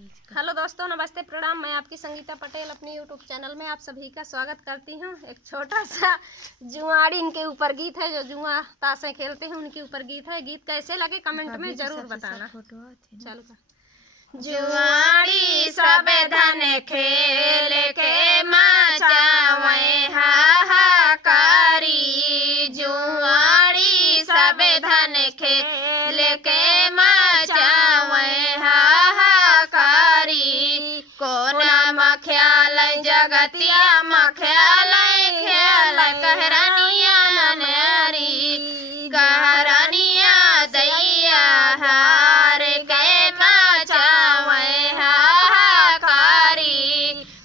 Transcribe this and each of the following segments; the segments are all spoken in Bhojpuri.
हेलो दोस्तों, नमस्ते, प्रणाम। मैं आपकी संगीता पटेल अपनी यूट्यूब चैनल में आप सभी का स्वागत करती हूँ। एक छोटा सा जुआड़ी इनके ऊपर गीत है, जो जुआ ताशें खेलते हैं उनके ऊपर गीत है। गीत कैसे लगे कमेंट में जरूर बताना। चलो का जुआड़ी सब धन खेल के मचावे हाहाकारी, जुआड़ी सब धन खेल के मचावे हाहाकारी। कोना मख्याल जगतिया मख्याल ख्याल कहरनिया नारी, कहरनिया दैया हार के मचावे हाहाकारी,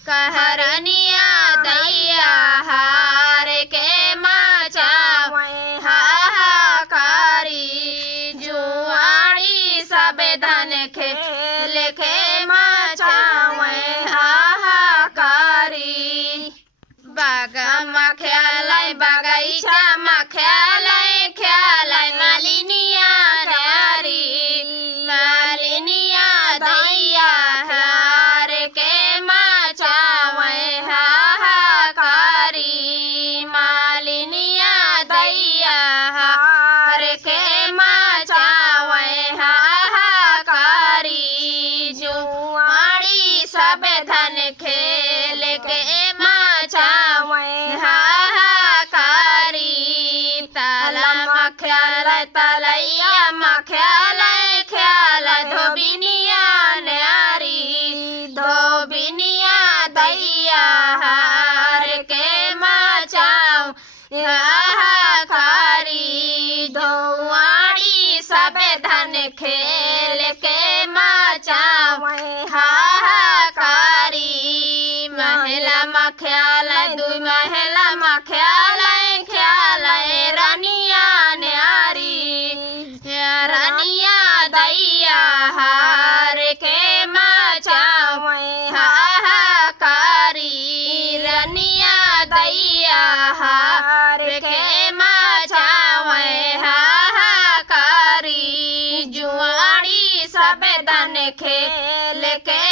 कहरनिया दैया हार के मचावे हाहाकारी। जुआड़ी सब धन खेल के मचावे हाहाकारी। बाग मख्यालय बगैचा मख्यालय ख्यालय मालिनिया नारी, मालिनिया दैया हार के मचावे हाहाकारी, मालिनिया दैया हार के मचावे हाहाकारी। जुआड़ी सब धन खेल के मचावे हाहाकारी। ताला मख्यालय तलैया मख्यालय ख्यालय धोबिनिया नारी, धोबिनिया दैया हार के मचावे हाहाकारी। धुआड़ी सब धन खेल के मचावे हाहाकारी। महिला मख्यालय दुई महिला मख्यालय ख्यालय रानिया नारी, रानिया दैया हार के मचावे हाहाकारी, रानिया दैया हार के मचावे हाहाकारी। जुआड़ी सब धन खेल के